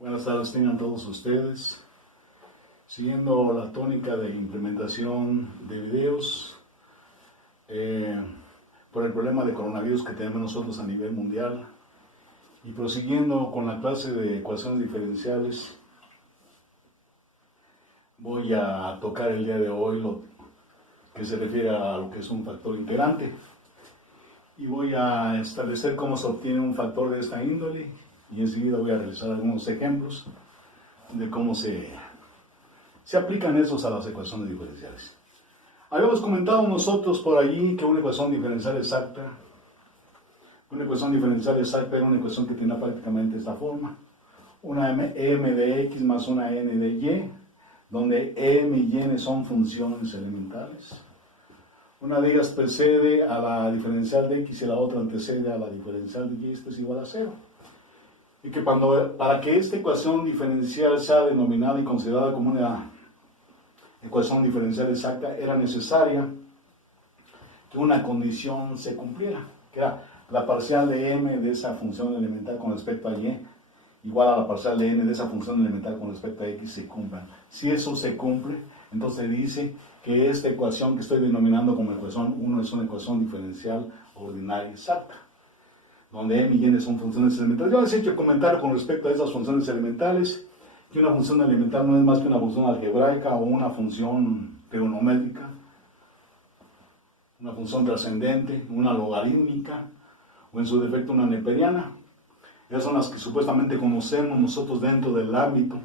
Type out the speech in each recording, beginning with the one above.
Buenas tardes tengan todos ustedes. Siguiendo la tónica de implementación de videos por el problema de coronavirus que tenemos nosotros a nivel mundial y prosiguiendo con la clase de ecuaciones diferenciales, voy a tocar el día de hoy lo que se refiere a lo que es un factor integrante y voy a establecer cómo se obtiene un factor de esta índole y enseguida voy a realizar algunos ejemplos de cómo se aplican esos a las ecuaciones diferenciales. Habíamos comentado nosotros por allí que una ecuación diferencial exacta era una ecuación que tenía prácticamente esta forma: una m de x más una n de y, donde m y n son funciones elementales. Una de ellas precede a la diferencial de x y la otra antecede a la diferencial de y. Esto es igual a 0. Y que para que esta ecuación diferencial sea denominada y considerada como una ecuación diferencial exacta, era necesaria que una condición se cumpliera, que era la parcial de m de esa función elemental con respecto a y igual a la parcial de n de esa función elemental con respecto a x se cumplan. Si eso se cumple, entonces dice que esta ecuación que estoy denominando como ecuación 1 es una ecuación diferencial ordinaria exacta, donde m y n son funciones elementales. Yo les he hecho comentario con respecto a esas funciones elementales, que una función elemental no es más que una función algebraica o una función trigonométrica, una función trascendente, una logarítmica o en su defecto una neperiana. Esas son las que supuestamente conocemos nosotros dentro del ámbito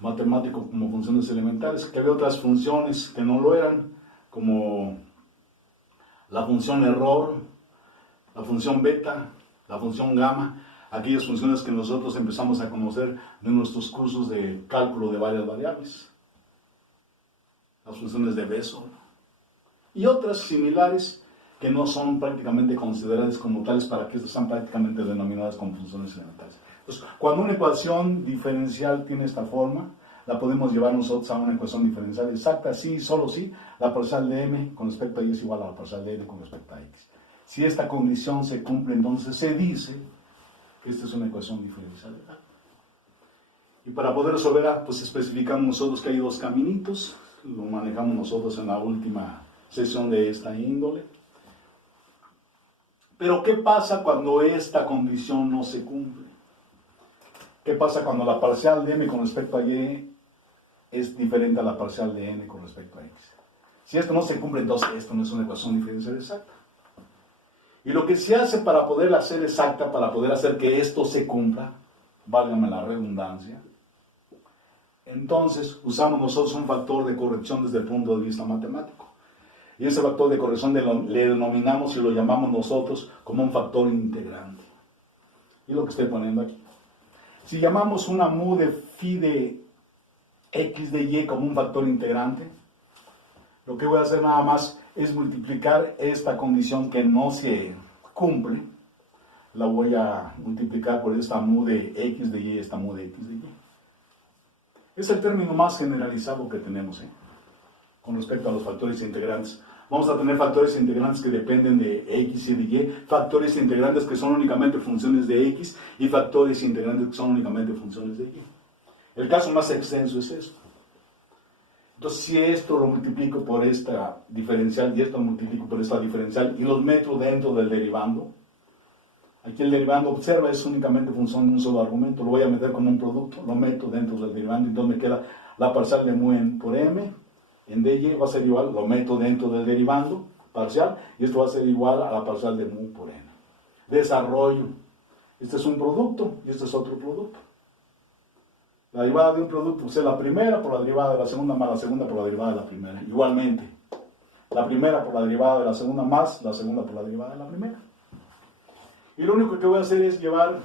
matemático como funciones elementales, que había otras funciones que no lo eran, como la función error, la función beta, la función gamma, aquellas funciones que nosotros empezamos a conocer de nuestros cursos de cálculo de varias variables, las funciones de Bessel y otras similares que no son prácticamente consideradas como tales para que estas sean prácticamente denominadas como funciones elementales. Entonces, cuando una ecuación diferencial tiene esta forma, la podemos llevar nosotros a una ecuación diferencial exacta, sí y solo si la parcial de m con respecto a y es igual a la parcial de n con respecto a x. Si esta condición se cumple, entonces se dice que esta es una ecuación diferencial exacta. Y para poder resolverla, pues especificamos nosotros que hay dos caminitos, lo manejamos nosotros en la última sesión de esta índole. Pero ¿qué pasa cuando esta condición no se cumple? ¿Qué pasa cuando la parcial de m con respecto a y es diferente a la parcial de n con respecto a x? Si esto no se cumple, entonces esto no es una ecuación diferencial exacta. Y lo que se hace para poder hacer exacta, para poder hacer que esto se cumpla, válgame la redundancia, entonces usamos nosotros un factor de corrección desde el punto de vista matemático. Y ese factor de corrección le denominamos y lo llamamos nosotros como un factor integrante. Y lo que estoy poniendo aquí. Si llamamos una mu de phi de x de y como un factor integrante, lo que voy a hacer nada más es multiplicar esta condición que no se cumple, la voy a multiplicar por esta mu de x de y, esta mu de x de y. Es el término más generalizado que tenemos con respecto a los factores integrantes. Vamos a tener factores integrantes que dependen de x y de y, factores integrantes que son únicamente funciones de x y factores integrantes que son únicamente funciones de y. El caso más extenso es esto. Entonces, si esto lo multiplico por esta diferencial y esto lo multiplico por esta diferencial y los meto dentro del derivando, aquí el derivando, observa, es únicamente función de un solo argumento, lo voy a meter como un producto, lo meto dentro del derivando y entonces me queda la parcial de mu por m en dy va a ser igual, lo meto dentro del derivando parcial y esto va a ser igual a la parcial de mu por n. Desarrollo, este es un producto y este es otro producto. La derivada de un producto es la primera por la derivada de la segunda más la segunda por la derivada de la primera. Igualmente, la primera por la derivada de la segunda más la segunda por la derivada de la primera. Y lo único que voy a hacer es llevar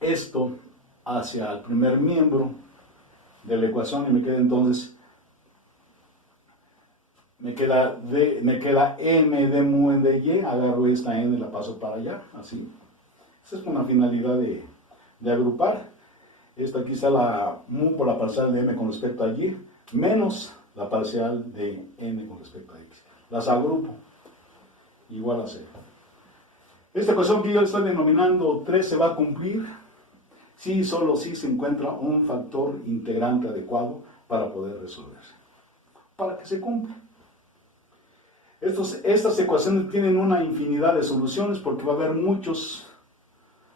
esto hacia el primer miembro de la ecuación y me queda entonces, me queda m de mu en de y, agarro esta n y la paso para allá, así. Esa es una finalidad de agrupar. Esta aquí está la mu por la parcial de m con respecto a y, menos la parcial de n con respecto a x. Las agrupo, igual a 0. Esta ecuación que yo estoy denominando 3 se va a cumplir sí, solo si se encuentra un factor integrante adecuado para poder resolverse, para que se cumpla. Estas ecuaciones tienen una infinidad de soluciones porque va a haber muchos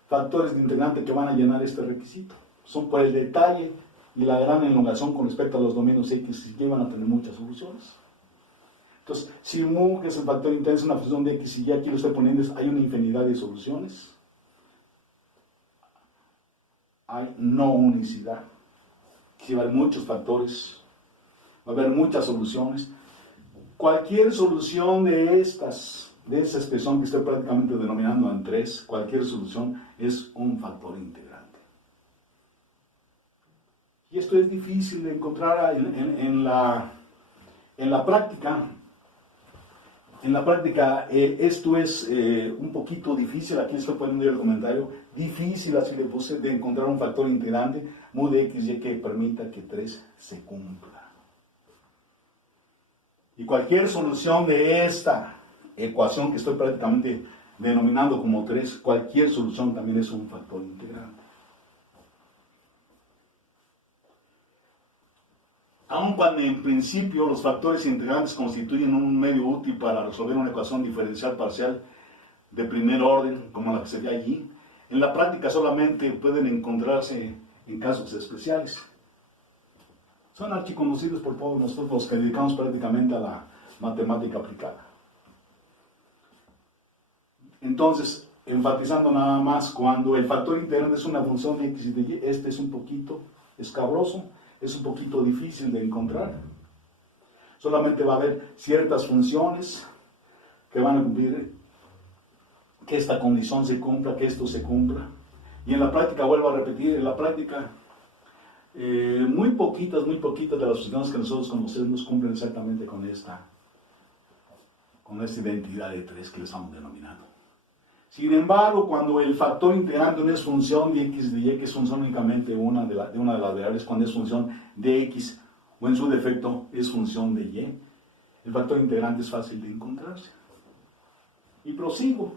factores de integrante que van a llenar este requisito. Son por el detalle y la gran elongación con respecto a los dominios X y Y van a tener muchas soluciones. Entonces, si mu, que es el factor integrante, es una función de X y Y, aquí lo estoy poniendo, hay una infinidad de soluciones. Hay no unicidad. Si va a haber muchos factores, va a haber muchas soluciones. Cualquier solución de esa expresión que estoy prácticamente denominando en 3, cualquier solución es un factor integrante. Y esto es difícil de encontrar en la práctica. En la práctica esto es un poquito difícil, aquí estoy poniendo el comentario, difícil así le puse de encontrar un factor integrante mu de X y que permita que 3 se cumpla. Y cualquier solución de esta ecuación que estoy prácticamente denominando como 3, cualquier solución también es un factor integrante. Aun cuando en principio los factores integrantes constituyen un medio útil para resolver una ecuación diferencial parcial de primer orden, como la que se ve allí, en la práctica solamente pueden encontrarse en casos especiales. Son archiconocidos por todos nosotros los que dedicamos prácticamente a la matemática aplicada. Entonces, enfatizando nada más, cuando el factor integrante es una función de X y de Y, este es un poquito escabroso, es un poquito difícil de encontrar. Solamente va a haber ciertas funciones que van a cumplir que esta condición se cumpla, que esto se cumpla. Y en la práctica, vuelvo a repetir, en la práctica muy poquitas de las funciones que nosotros conocemos cumplen exactamente con esta identidad de 3 que le estamos denominando. Sin embargo, cuando el factor integrante no es función de X de Y, que es función únicamente de una de las variables, cuando es función de X o en su defecto es función de Y, el factor integrante es fácil de encontrarse. Y prosigo.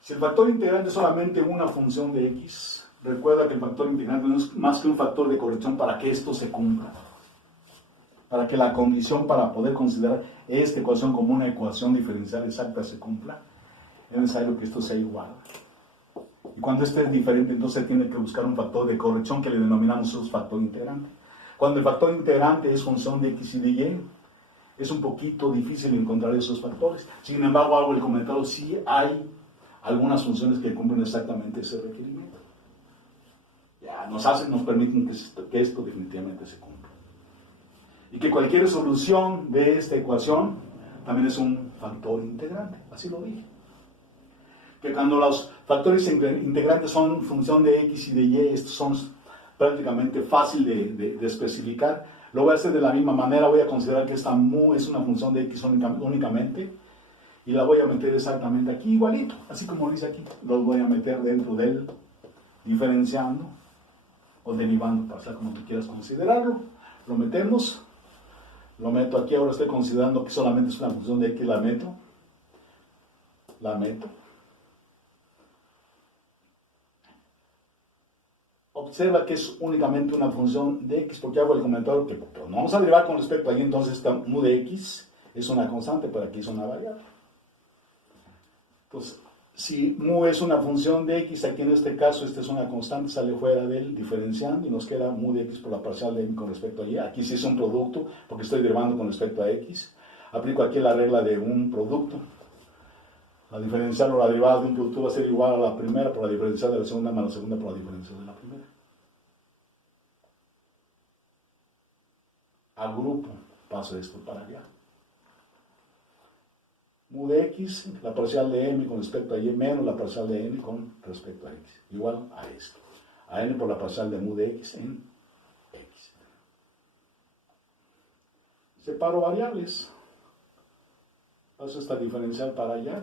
Si el factor integrante es solamente una función de X, recuerda que el factor integrante no es más que un factor de corrección para que esto se cumpla. Para que la condición para poder considerar esta ecuación como una ecuación diferencial exacta se cumpla, es necesario que esto sea igual. Y cuando este es diferente, entonces tiene que buscar un factor de corrección que le denominamos factor integrante. Cuando el factor integrante es función de X y de Y, es un poquito difícil encontrar esos factores. Sin embargo, hago el comentario, sí hay algunas funciones que cumplen exactamente ese requerimiento. Ya nos permiten que esto definitivamente se cumpla. Y que cualquier solución de esta ecuación también es un factor integrante, así lo dije. Que cuando los factores integrantes son función de X y de Y, estos son prácticamente fácil de especificar. Lo voy a hacer de la misma manera, voy a considerar que esta mu es una función de X únicamente, y la voy a meter exactamente aquí igualito, así como lo hice aquí. Los voy a meter dentro del diferenciando o derivando parcial, como tú quieras considerarlo. Lo metemos, lo meto aquí, ahora estoy considerando que solamente es una función de X, la meto. Observa que es únicamente una función de X, porque hago el comentario que no vamos a derivar con respecto a y, entonces esta mu de X es una constante, pero aquí es una variable. Entonces, si mu es una función de X, aquí en este caso esta es una constante, sale fuera del diferenciando y nos queda mu de X por la parcial de m con respecto a y. Aquí sí es un producto, porque estoy derivando con respecto a X. Aplico aquí la regla de un producto. La diferencial o la derivada de un producto va a ser igual a la primera por la diferencial de la segunda más la segunda por la diferencial de la primera. Agrupo, paso esto para allá. Mu de X, la parcial de m con respecto a y menos la parcial de n con respecto a x, igual a esto. A n por la parcial de mu de x en x. Separo variables. Paso esta diferencial para allá.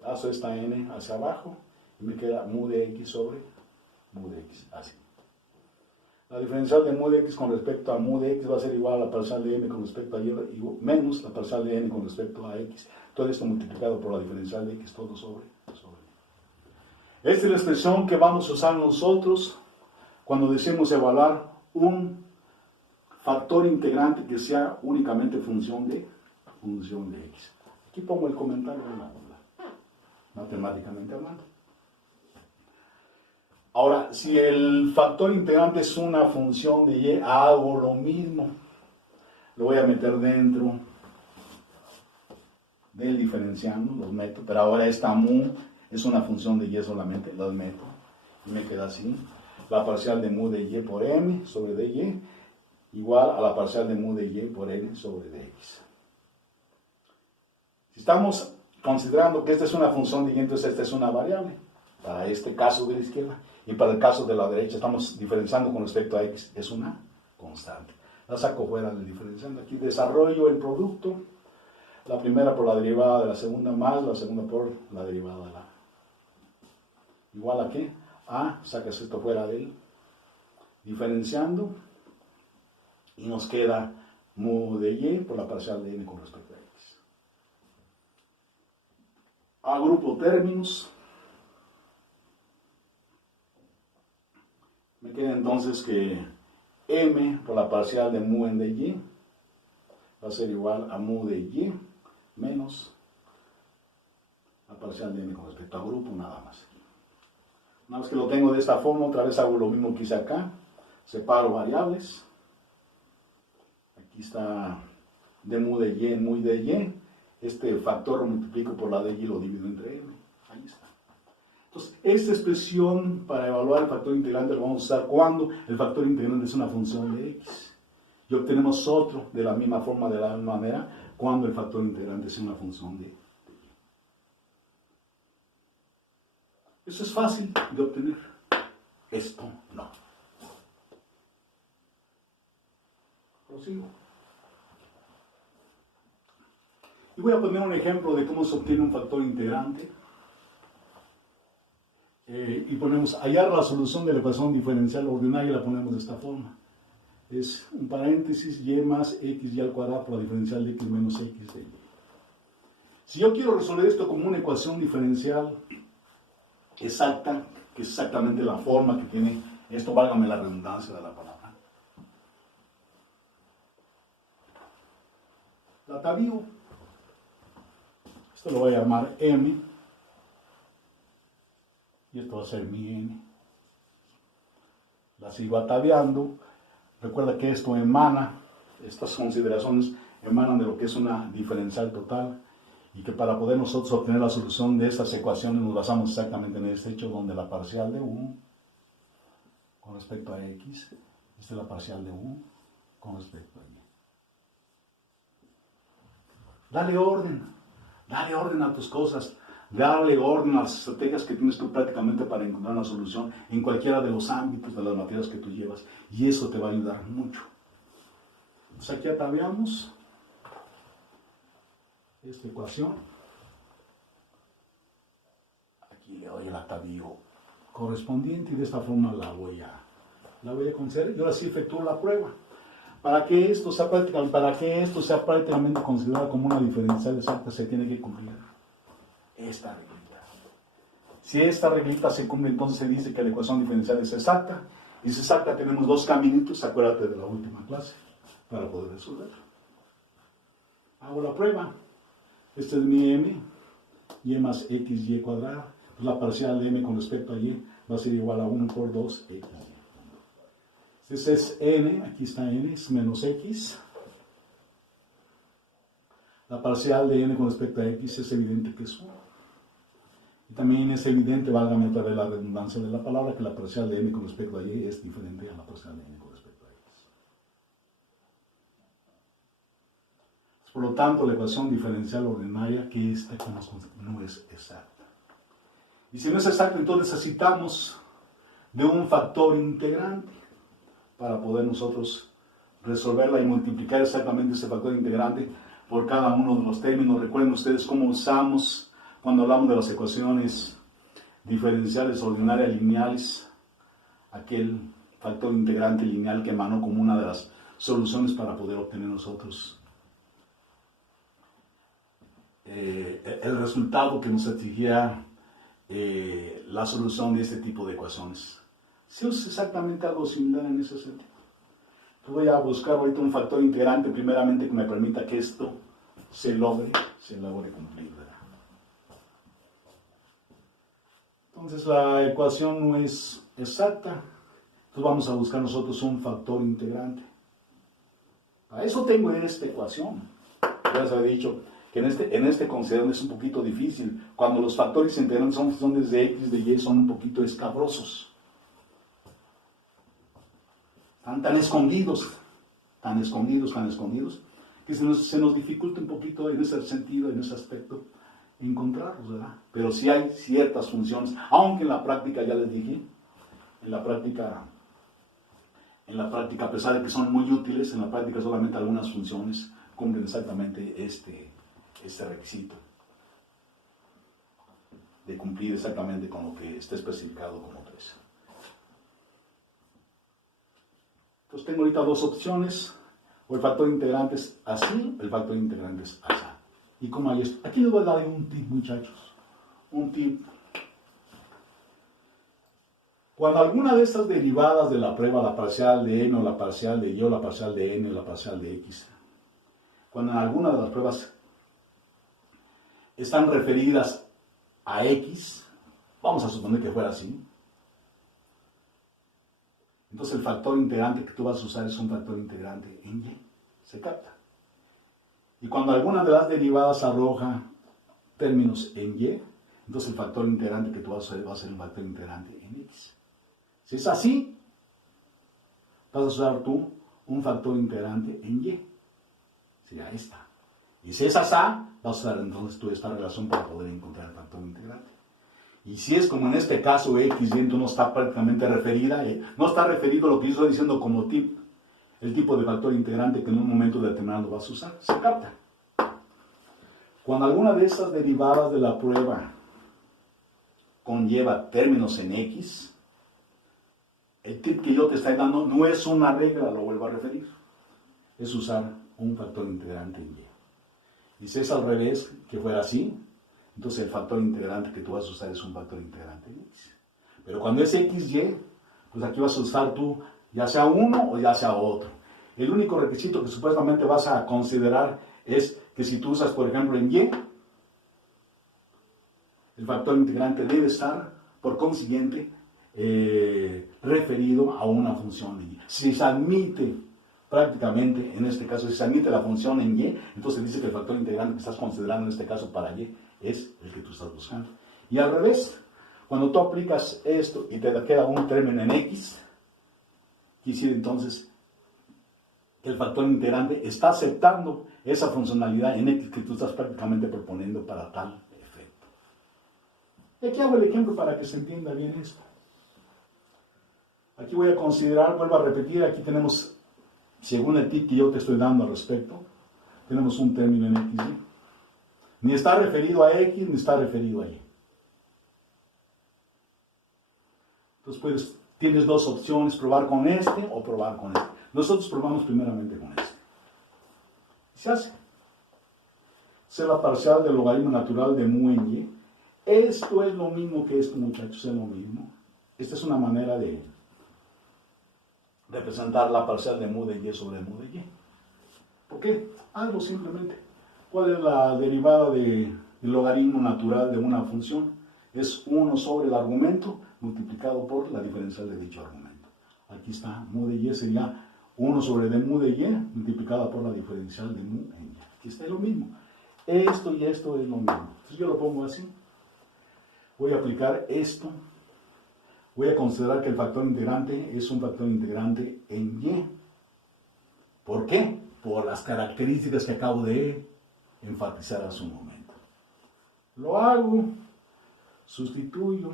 Paso esta n hacia abajo. Y me queda mu de x sobre mu de x, así. La diferencial de mu de x con respecto a mu de x va a ser igual a la parcial de m con respecto a y menos la parcial de n con respecto a x. Todo esto multiplicado por la diferencial de x, todo sobre. Esta es la expresión que vamos a usar nosotros cuando deseemos evaluar un factor integrante que sea únicamente función de x. Aquí pongo el comentario de la matemáticamente hablando. Ahora, si el factor integrante es una función de y, hago lo mismo. Lo voy a meter dentro del diferenciando, los meto, pero ahora esta mu es una función de y solamente, los meto. Y me queda así. La parcial de mu de y por m sobre dy igual a la parcial de mu de y por n sobre dx. Si estamos considerando que esta es una función de y, entonces esta es una variable. Para este caso de la izquierda. Y para el caso de la derecha estamos diferenciando con respecto a x. Es una constante. La saco fuera del diferenciando. Aquí desarrollo el producto. La primera por la derivada de la segunda más la segunda por la derivada de la. ¿Igual a qué? A, sacas esto fuera del diferenciando. Y nos queda mu de y por la parcial de n con respecto a x. Agrupo términos. Me queda entonces que m por la parcial de mu en de y va a ser igual a mu de y menos la parcial de n con respecto a grupo, nada más. Una vez que lo tengo de esta forma, otra vez hago lo mismo que hice acá. Separo variables. Aquí está de mu de y en mu de y. Este factor lo multiplico por la de y y lo divido entre m. Ahí está. Entonces, esta expresión para evaluar el factor integrante lo vamos a usar cuando el factor integrante es una función de x. Y obtenemos otro de la misma forma, de la misma manera, cuando el factor integrante es una función de y. Eso es fácil de obtener. Esto no. Prosigo. Y voy a poner un ejemplo de cómo se obtiene un factor integrante. Y ponemos hallar la solución de la ecuación diferencial ordinaria y la ponemos de esta forma. Es un paréntesis y más x y al cuadrado por la diferencial de x menos x de y. Si yo quiero resolver esto como una ecuación diferencial exacta, que es exactamente la forma que tiene esto, válgame la redundancia de la palabra. La atavío. Esto lo voy a llamar m. Y esto va a ser mi n. La sigo ataviando. Recuerda que esto emana, estas consideraciones emanan de lo que es una diferencial total. Y que para poder nosotros obtener la solución de estas ecuaciones nos basamos exactamente en este hecho, donde la parcial de u con respecto a x, esta es la parcial de u con respecto a y. Dale orden a tus cosas. Darle orden a las estrategias que tienes tú prácticamente para encontrar una solución en cualquiera de los ámbitos de las materias que tú llevas, y eso te va a ayudar mucho. Entonces aquí ataviamos esta ecuación. Aquí le doy el atavío correspondiente y de esta forma la voy a conceder y ahora sí efectúo la prueba. Para que esto sea prácticamente considerado como una diferencial exacta, se tiene que cumplir esta reglita. Si esta reglita se cumple, entonces se dice que la ecuación diferencial es exacta. Y si es exacta, tenemos dos caminitos, acuérdate de la última clase, para poder resolverlo. Hago la prueba. Este es mi m, y más x y cuadrada. La parcial de m con respecto a y va a ser igual a 1 por 2 x. Este es n, aquí está n, es menos x. La parcial de n con respecto a x es evidente que es 1. Y también es evidente, válgame otra vez la redundancia de la palabra, que la parcial de n con respecto a y es diferente a la parcial de n con respecto a x. Por lo tanto, la ecuación diferencial ordinaria, que esta no es exacta. Y si no es exacta, entonces necesitamos de un factor integrante para poder nosotros resolverla y multiplicar exactamente ese factor integrante por cada uno de los términos. Recuerden ustedes cómo usamos cuando hablamos de las ecuaciones diferenciales ordinarias lineales, aquel factor integrante lineal que emanó como una de las soluciones para poder obtener nosotros el resultado que nos exigía la solución de este tipo de ecuaciones. Si es exactamente algo similar en ese sentido. Voy a buscar ahorita un factor integrante primeramente que me permita que esto se logre cumplir, ¿verdad? Entonces la ecuación no es exacta. Entonces vamos a buscar nosotros un factor integrante. Para eso tengo esta ecuación. Ya les había dicho que en este considerando es un poquito difícil. Cuando los factores integrantes son funciones de x, de y, son un poquito escabrosos. Están tan escondidos, que se nos dificulta un poquito en ese sentido, en ese aspecto, encontrarlos, ¿verdad? Pero sí hay ciertas funciones, aunque en la práctica, ya les dije, en la práctica, a pesar de que son muy útiles, en la práctica solamente algunas funciones cumplen exactamente este requisito de cumplir exactamente con lo que está especificado como 3. Entonces tengo ahorita dos opciones, o el factor integrante es así, o el factor integrante es así. ¿Y cómo hay esto? Aquí les voy a dar un tip, muchachos. Un tip. Cuando alguna de estas derivadas de la prueba, la parcial de m o la parcial de y o la parcial de n o la parcial de x, cuando en alguna de las pruebas están referidas a x, vamos a suponer que fuera así, entonces el factor integrante que tú vas a usar es un factor integrante en y. ¿Se capta? Y cuando alguna de las derivadas arroja términos en y, entonces el factor integrante que tú vas a usar va a ser un factor integrante en x. Si es así, vas a usar tú un factor integrante en y. Sería esta. Y si es así, vas a usar entonces tú esta relación para poder encontrar el factor integrante. Y si es como en este caso x y entonces no está prácticamente referida, no está referido a lo que yo estoy diciendo como tip, el tipo de factor integrante que en un momento determinado vas a usar. ¿Se capta? Cuando alguna de estas derivadas de la prueba conlleva términos en x, el tip que yo te estoy dando no es una regla, lo vuelvo a referir, es usar un factor integrante en y. Y si es al revés, que fuera así, entonces el factor integrante que tú vas a usar es un factor integrante en x. Pero cuando es xy, pues aquí vas a usar tú ya sea uno o ya sea otro. El único requisito que supuestamente vas a considerar es que si tú usas, por ejemplo, en y, el factor integrante debe estar, por consiguiente, referido a una función en y. Si se admite prácticamente, en este caso, si se admite la función en y, entonces dice que el factor integrante que estás considerando en este caso para y es el que tú estás buscando. Y al revés, cuando tú aplicas esto y te queda un término en x, quisiera entonces que el factor integrante está aceptando esa funcionalidad en x que tú estás prácticamente proponiendo para tal efecto. Y aquí hago el ejemplo para que se entienda bien esto. Aquí voy a considerar, vuelvo a repetir, aquí tenemos, según el tip que yo te estoy dando al respecto, tenemos un término en x, ¿sí? Ni está referido a x, ni está referido a y. Entonces, tienes dos opciones, probar con este o probar con este. Nosotros probamos primeramente con este. Se hace. Ser la parcial del logaritmo natural de mu en y. Esto es lo mismo que esto, muchachos, es lo mismo. Esta es una manera de representar la parcial de mu de y sobre mu de y. ¿Por qué? Algo simplemente. ¿Cuál es la derivada del logaritmo natural de una función? Es 1 sobre el argumento multiplicado por la diferencial de dicho argumento. Aquí está, mu de y sería 1 sobre de mu de y multiplicada por la diferencial de mu en y. Aquí está, es lo mismo. Esto y esto es lo mismo. Entonces yo lo pongo así. Voy a aplicar esto. Voy a considerar que el factor integrante es un factor integrante en y. ¿Por qué? Por las características que acabo de enfatizar hace un momento. Lo hago, sustituyo,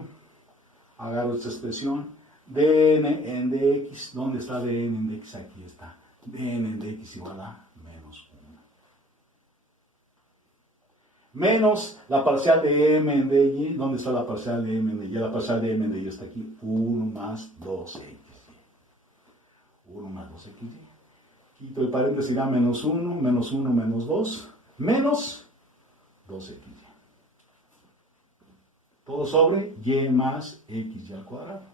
agarro esta expresión, dn en dx, ¿dónde está dn en dx? Aquí está, dn en dx igual a menos 1. Menos la parcial de m en dy, ¿dónde está la parcial de m en dy? La parcial de m en dy está aquí, 1 más 2xy. 1 más 2xy. Quito el paréntesis, da menos 1, menos 1, menos 2, menos 2xy. Todo sobre y más xy al cuadrado.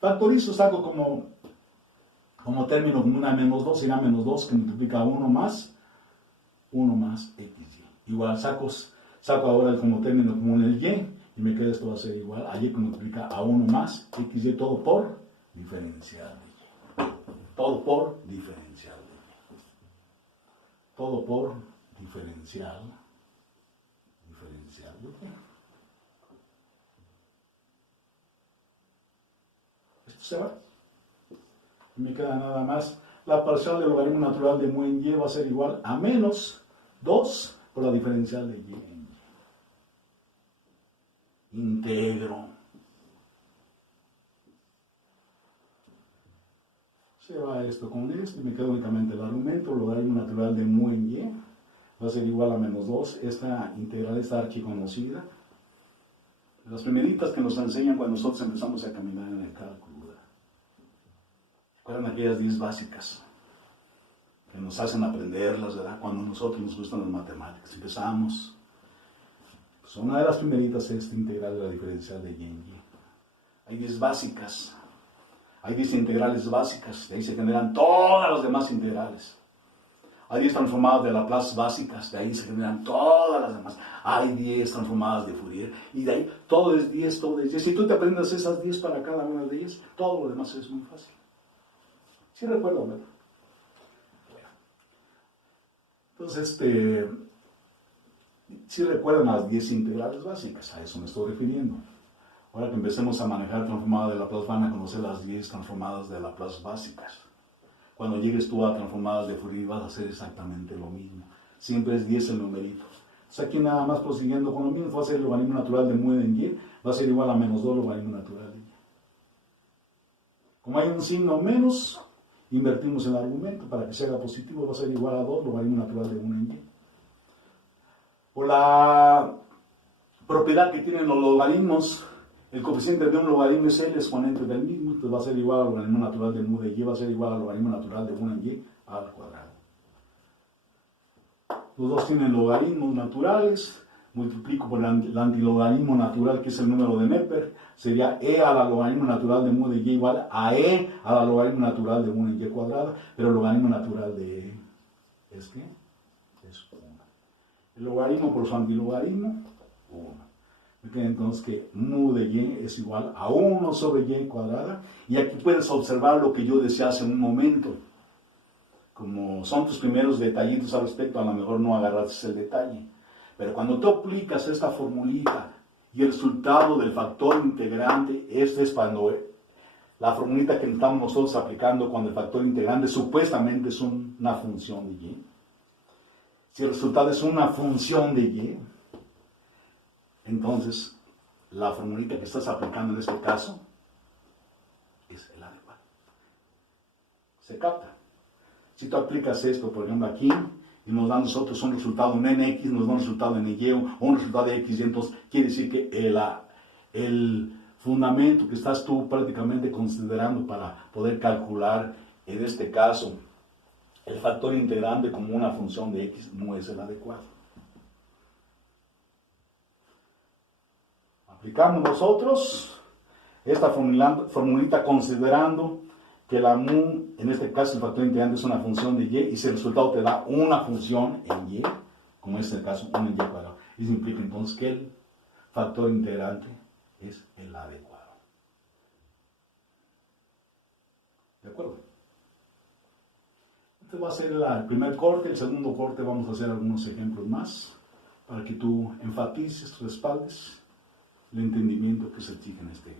Factorizo, saco como término como una menos 2, será menos 2 que multiplica 1 más xy. Igual saco ahora como término común el y me queda esto va a ser igual a y que multiplica a 1 más xy, todo por diferencial de y. Todo por diferencial de y. Todo por diferencial de y. Esto se va. Y me queda nada más la parcial del logaritmo natural de mu en y va a ser igual a menos 2 por la diferencial de y en y. Integro. Se va esto con esto y me queda únicamente el argumento. El logaritmo natural de mu en y va a ser igual a menos 2. Esta integral está archiconocida. Las primeritas que nos enseñan cuando nosotros empezamos a caminar en el cálculo. ¿Recuerdan aquellas 10 básicas que nos hacen aprenderlas, ¿verdad? Cuando a nosotros nos gustan las matemáticas. Empezamos. Pues una de las primeritas es esta integral de la diferencial de y en y. Hay 10 básicas. Hay 10 integrales básicas. De ahí se generan todas las demás integrales. Hay 10 transformadas de Laplace básicas. De ahí se generan todas las demás. Hay 10 transformadas de Fourier. Y de ahí todo es 10, todo es 10. Si tú te aprendes esas 10 para cada una de ellas, todo lo demás es muy fácil. Sí recuerdo, ¿verdad? Entonces, sí recuerdan las 10 integrales básicas, a eso me estoy refiriendo. Ahora que empecemos a manejar transformadas de Laplace, van a conocer las 10 transformadas de Laplace básicas. Cuando llegues tú a transformadas de Fourier, vas a hacer exactamente lo mismo. Siempre es 10 el numerito. Entonces aquí nada más prosiguiendo con lo mismo, va a ser el logaritmo natural de mu en y, va a ser igual a menos 2 logaritmo natural de y. Como hay un signo menos, invertimos el argumento para que se haga positivo, va a ser igual a 2 logaritmo natural de 1 en y. Por la propiedad que tienen los logaritmos, el coeficiente de un logaritmo es el exponente del mismo, entonces va a ser igual al logaritmo natural de mu de y, va a ser igual al logaritmo natural de 1 en y al cuadrado. Los dos tienen logaritmos naturales, multiplico por el antilogaritmo natural, que es el número de Neper, sería e a la logaritmo natural de mu de y igual a e a la logaritmo natural de 1 en y cuadrado, pero el logaritmo natural de e es ¿qué? Es 1. El logaritmo por su antilogaritmo, 1. Me queda entonces que mu de y es igual a 1 sobre y cuadrada, y aquí puedes observar lo que yo decía hace un momento. Como son tus primeros detallitos al respecto, a lo mejor no agarraste el detalle. Pero cuando tú aplicas esta formulita y el resultado del factor integrante, este es cuando la formulita que estamos nosotros aplicando cuando el factor integrante supuestamente es una función de y. Si el resultado es una función de y, entonces la formulita que estás aplicando en este caso es el adecuado. Se capta. Si tú aplicas esto, por ejemplo, aquí, y nos da a nosotros un resultado en x, nos da un resultado en y, o un resultado de x, y entonces quiere decir que el fundamento que estás tú prácticamente considerando para poder calcular, en este caso, el factor integrante como una función de x no es el adecuado. Aplicamos nosotros esta formulita considerando que la mu, en este caso el factor integrante es una función de y, y si el resultado te da una función en y, como es el caso 1 en y cuadrado, eso implica entonces que el factor integrante es el adecuado. ¿De acuerdo? Este va a ser el primer corte. El segundo corte vamos a hacer algunos ejemplos más para que tú enfatices, respaldes el entendimiento que se exige en este